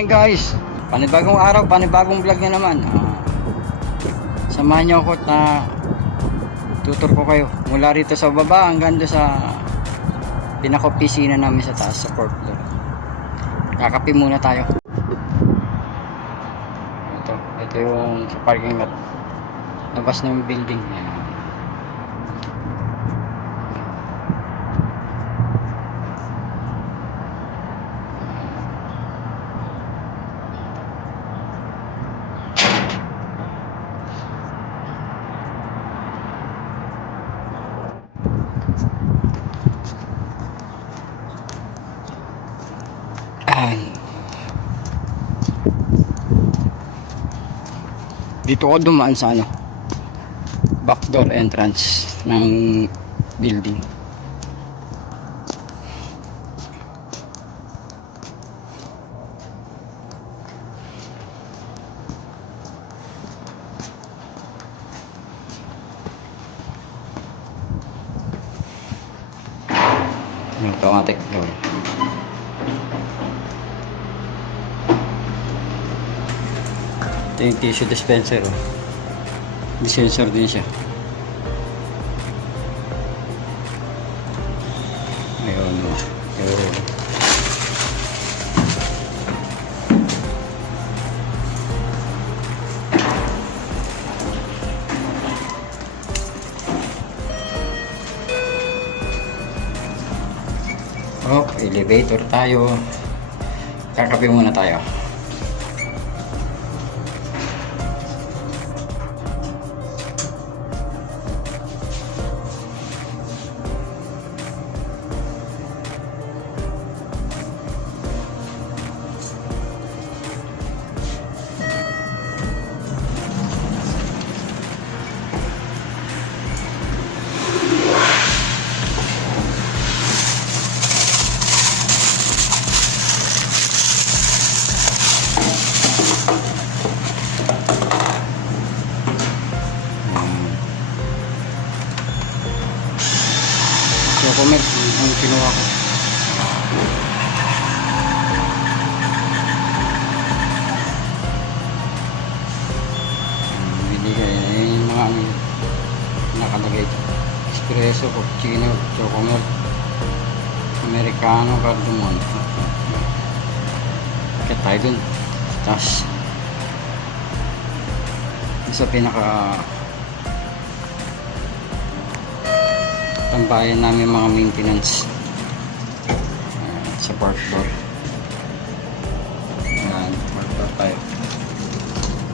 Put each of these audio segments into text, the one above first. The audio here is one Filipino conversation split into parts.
Hey guys, panibagong araw, panibagong vlog na naman. Samahan niyo ako at tutur ko kayo mula rito sa baba hanggang doon sa pinaka-opisina namin sa taas sa fourth floor. Kakape muna tayo. Ito yung sa parking lot. Labas ng building. Dito ako dumaan sa backdoor entrance ng building. Automatic door. Ito yung tissue dispenser. May sensor din siya. Ayun. Ayun. Oh, elevator tayo. Kakape muna tayo. Chocomelk ang kinuha ko. Binigay yung mga nakalagay dito. Espresso, cappuccino, chocomelk, americano, cardamom. Kaya tayo dun. Tapos sa pinaka tambayan namin mga maintenance sa fourth floor. Ayan, fourth floor tayo.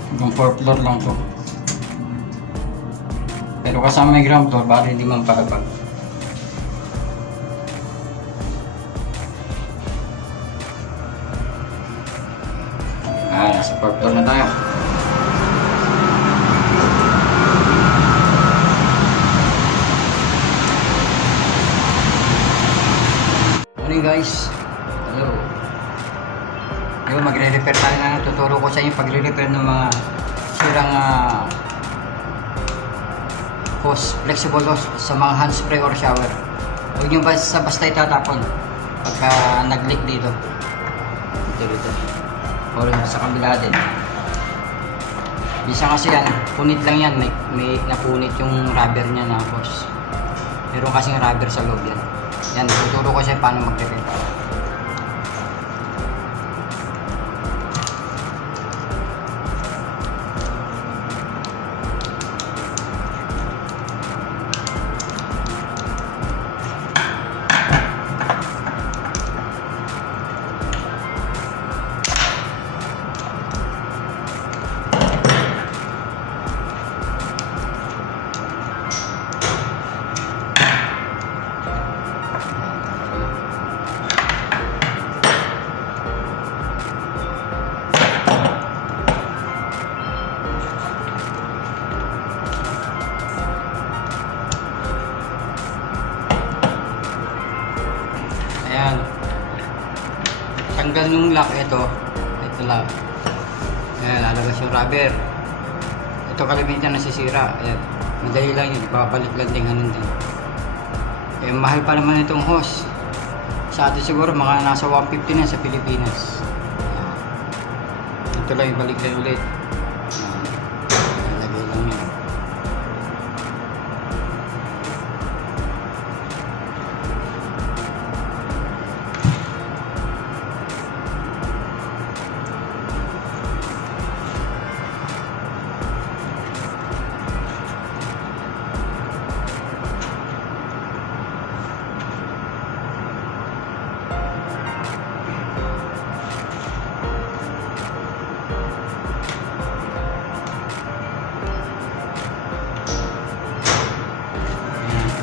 Hanggang fourth floor lang to. Pero kasama yung ground floor, bali hindi man palabag. Sa fourth floor na tayo. Guys, hello. Yung magre-repair tayo na, tuturo ko sa inyo pagre-repair ng mga sirang hose, flexible hose sa mga hand spray or shower. Huwag nyo basta itatapon pagka nag-leak dito. Dito. Or sa kabila din. Bisa kasi yan, punit lang yan, may napunit yung rubber niya na hose. Meron kasing rubber sa loob yan. Yan, tuturo ko siya paano mag-repair. Ayan. Tanggal yung lock ito lang. Ayan, lalabas yung rubber. Ito kalimitan nasisira. Ayan. Madali lang yun. Babalik lang din. Ganun din. Eh, mahal pa naman itong hose. Sa atin siguro mga nasa 150 na sa Pilipinas. Ayan. Ito lang ibalik kayo ulit. Lagay lang yan.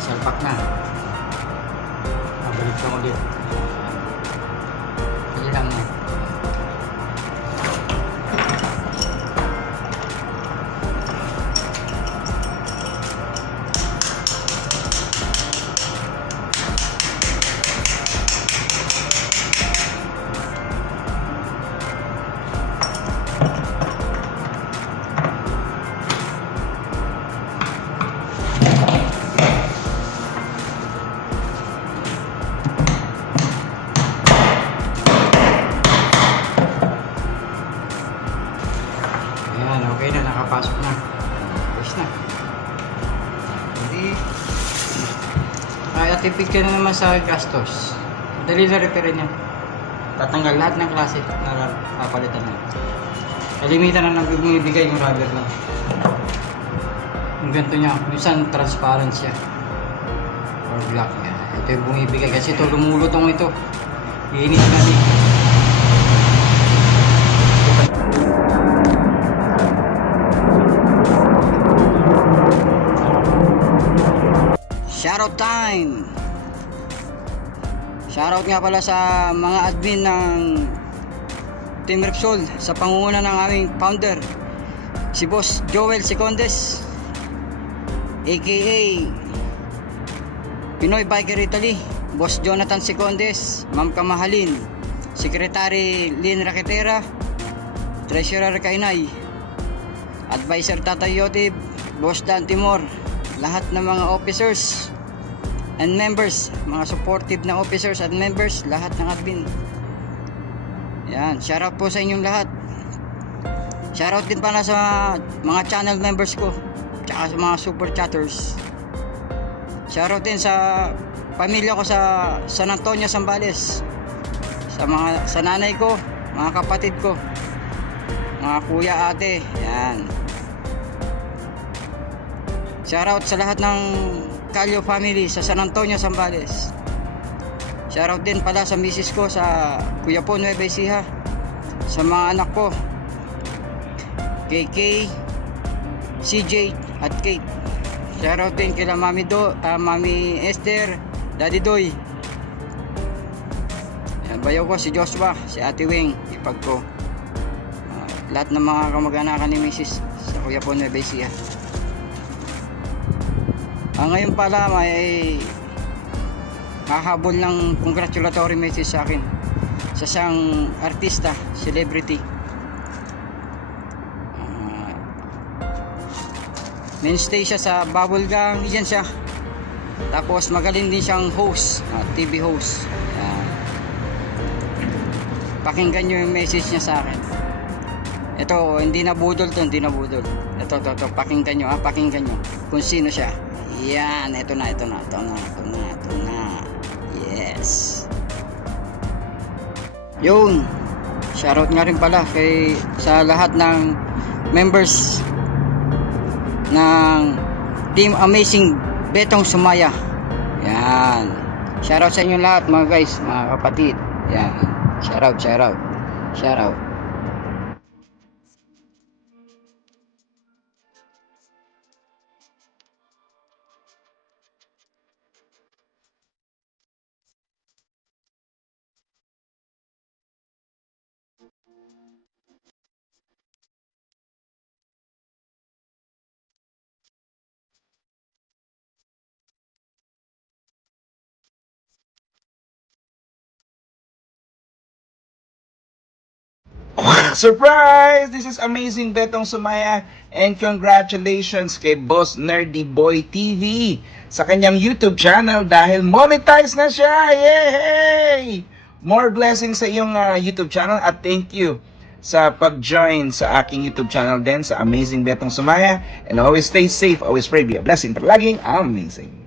Salpak na. Mabalik lang ulit. Dali lang na. Ayan, okay na, nakapasok na. Ayos na. Hindi. Kaya tipid ka na naman sa gastos. Dali na repair niya. Tatanggal lahat ng klase na papalitan na. Kalimitan na nagbibigay yung rubber lang. Yung ganito niya, minsan transparent siya. Or black niya. Ito yung bumibigay kasi ito lumulutong ito. Iinit na din. Shoutout time! Shoutout nga pala sa mga admin ng Team Repsol sa pangunguna ng aming founder, si Boss Joel Secondes, aka Pinoy Biker Italy, Boss Jonathan Secondes, Ma'am Kamahalin, Secretary Lynn Raquetera, Treasurer Kainay, Advisor Tatay Yotib, Boss Dan Timor, lahat ng mga officers and members, mga supportive na officers and members, lahat ng admin. Yan, shoutout po sa inyong lahat. Shoutout din pala sa mga channel members ko, tsaka sa mga super chatters. Shoutout din sa pamilya ko sa San Antonio, Zambales, sa nanay ko, mga kapatid ko, mga kuya, ate. Yan. Shoutout sa lahat ng Calio family sa San Antonio, Zambales. Shoutout din pala sa misis ko sa Kuya po, Nueva Ecija. Sa mga anak ko, KK, CJ at Kate. Shoutout din kila Mami Esther, Daddy Doy. Bayaw ko si Joshua, si Ate Wing, ipag ko. Lahat ng mga kamag-anakan ni misis sa Kuya po, Nueva Ecija. Ngayon pala may hahabol ng congratulatory message sa akin sa isang artista, celebrity. Mainstay siya sa Bubble Gang, yan siya. Tapos magaling din siyang host, TV host. Pakinggan nyo yung message niya sa akin. Ito, hindi na budol to, hindi na budol. Ito, pakinggan nyo, pakinggan nyo kung sino siya. Yan, ito na. Yes. Yun. Shoutout nga rin pala sa lahat ng members ng Team Amazing Betong Sumaya. Yan. Shoutout sa inyo lahat mga guys, mga kapatid. Yan. Shoutout. Surprise! This is Amazing Betong Sumaya and congratulations kay Boss Nerdy Boy TV sa kanyang YouTube channel dahil monetize na siya! Yay! More blessings sa iyong YouTube channel at thank you sa pag-join sa aking YouTube channel din sa Amazing Betong Sumaya. And always stay safe, always pray, be a blessing, but laging amazing.